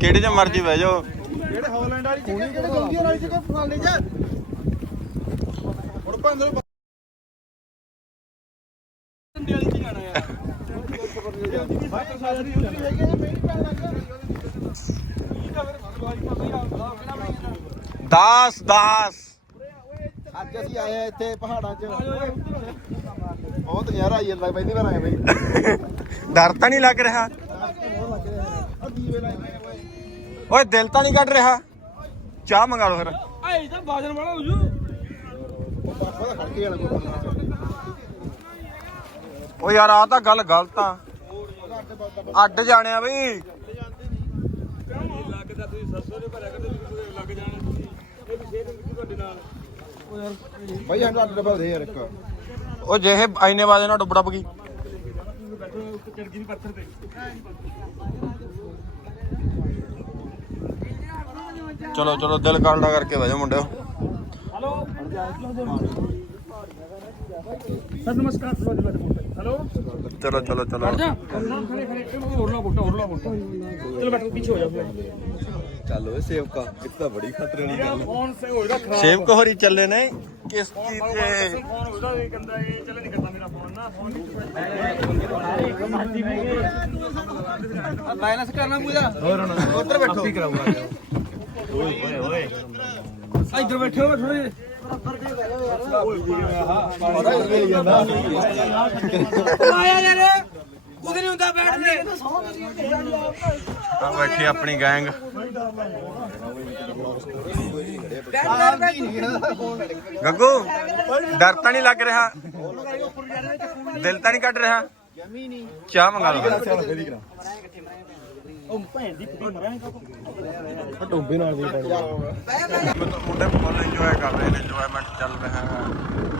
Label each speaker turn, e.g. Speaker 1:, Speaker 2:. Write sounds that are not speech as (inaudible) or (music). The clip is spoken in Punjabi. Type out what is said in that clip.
Speaker 1: ਕਿਹੜੇ ਚ ਮਰਜ਼ੀ ਬਹਿ ਜਾਓ।
Speaker 2: ਜਿਹੜੇ ਹਾਲੈਂਡ ਵਾਲੀ ਚ ਕਿਹੜੇ ਗੰਦੀਆਂ ਵਾਲੀ ਚ ਕੋਈ ਫਲਾਣੇ ਚ ਹੁਣ ਭਾਂਦੇ
Speaker 1: ਦਾਸ ਦਾਸ।
Speaker 2: ਅੱਜ ਅਸੀਂ ਆਏ ਆ ਇੱਥੇ ਪਹਾੜਾਂ 'ਚ। ਬਹੁਤ ਨਜ਼ਾਰਾ ਆਈ ਜਾਂਦਾ ਪਹਿਲੀ ਵਾਰ ਆਏ ਬਈ। (laughs)
Speaker 1: ਡਰ ਤਾਂ ਨਹੀਂ ਲੱਗ ਰਿਹਾ?
Speaker 2: ਓਏ
Speaker 1: ਦਿਲ ਤਾਂ ਨਹੀਂ ਕੱਢ ਰਿਹਾ। ਚਾਹ ਮੰਗਾ ਲਓ ਫਿਰ।
Speaker 3: ਆਏ ਤਾਂ ਬਾਜਨ ਵਾਲਾ ਹੋ ਜੂ।
Speaker 1: ਓ ਯਾਰ ਆ ਤਾਂ ਗੱਲ ਗਲਤ ਆ। ਅੱਡ ਜਾਣਿਆ ਬਈ
Speaker 3: ਲੱਗਦਾ ਤੁਸੀਂ ਸੱਸੋ ਦੇ ਭਰਿਆ ਕਰਦੇ ਲੱਗ ਜਾਣਾ ਤੁਸੀਂ ਇਹ ਵੀ ਸ਼ੇਰ ਹੁੰਦੀ ਤੁਹਾਡੇ ਨਾਲ
Speaker 2: ਬਈ ਹੰਡਾ ਡੱਬਾ ਦੇ ਯਾਰ ਇੱਕ।
Speaker 1: ਉਹ ਜਿਹੇ ਆਈਨੇ ਨਾਲ ਡੁੱਬ ਡੱਬ ਗਈ
Speaker 3: ਬੈਠੋ ਉੱਤੇ ਚੜ ਗਈ ਪੱਥਰ ਤੇ
Speaker 1: ਚਲੋ ਚਲੋ ਦਿਲ ਕਰਦਾ ਕਰਕੇ ਜਾਓ ਮੁੰਡਿਓ।
Speaker 3: ਹੈਲੋ ਸਰ ਨਮਸਕਾਰ ਹੈਲੋ?
Speaker 1: ਚਲੋ ਚਲੋ ਚਲੋ।
Speaker 3: ਜਾ। ਖੜੇ ਖੜੇ ਹੋਰ ਲਾ ਬੋਟਾ ਹੋਰ ਲਾ ਬੋਟਾ। ਚਲੋ ਬੈਠੋ ਪਿੱਛੇ ਹੋ ਜਾ
Speaker 2: ਚੱਲ ਓਏ ਸੇਵਕਾ। ਇੱਕ ਤਾਂ ਬੜੀ ਖਤਰੇ ਵਾਲੀ ਗੱਲ
Speaker 3: ਫੋਨ ਸੇ ਹੋਏਗਾ ਖਰਾਬ
Speaker 1: ਸੇਵਕ ਹੋਰੀ ਚੱਲੇ ਨੇ। ਕਿਸ ਚੀਜ਼ ਤੇ।
Speaker 3: ਫੋਨ ਹੋਏਗਾ ਇਹ ਕਹਿੰਦਾ ਇਹ ਚੱਲ ਨਹੀਂ ਕਰਦਾ ਮੇਰਾ ਫੋਨ ਨਾ ਫੋਨ
Speaker 2: ਬਾਇਨਸ ਕਰਨਾ ਪੂਜਾ। ਹੋਰ ਹੁਣ ਉੱਧਰ ਬੈਠੋ। ਕੀ ਕਰਾਊਗਾ।
Speaker 3: ਓਏ ਓਏ ਇੱਧਰ ਬੈਠੋ ਥੋੜੇ ਆਇਆ ਯਾਰ ਕੁਝ ਨਹੀਂ ਹੁੰਦਾ ਬੈਠਦੇ
Speaker 1: ਆ ਬੈਠੀ ਆਪਣੀ ਗੈਂਗ ਗੱਗੂ ਡਰ ਤਾਂ ਨਹੀਂ ਲੱਗ ਰਿਹਾ। ਦਿਲ ਤਾਂ ਨਹੀਂ ਕੱਢ ਰਿਹਾ। ਚਾਹ ਮੰਗਾ ਲਓ ਫਿਰ।
Speaker 2: ਟੋਬੇ ਨਾਲ ਵੀ
Speaker 1: ਮੁੰਡੇ ਫੁੱਲ ਇੰਜੋਏ ਕਰ ਰਹੇ ਨੇ ਇੰਜੋਇਮੈਂਟ ਚੱਲ ਰਿਹਾ ਹੈ।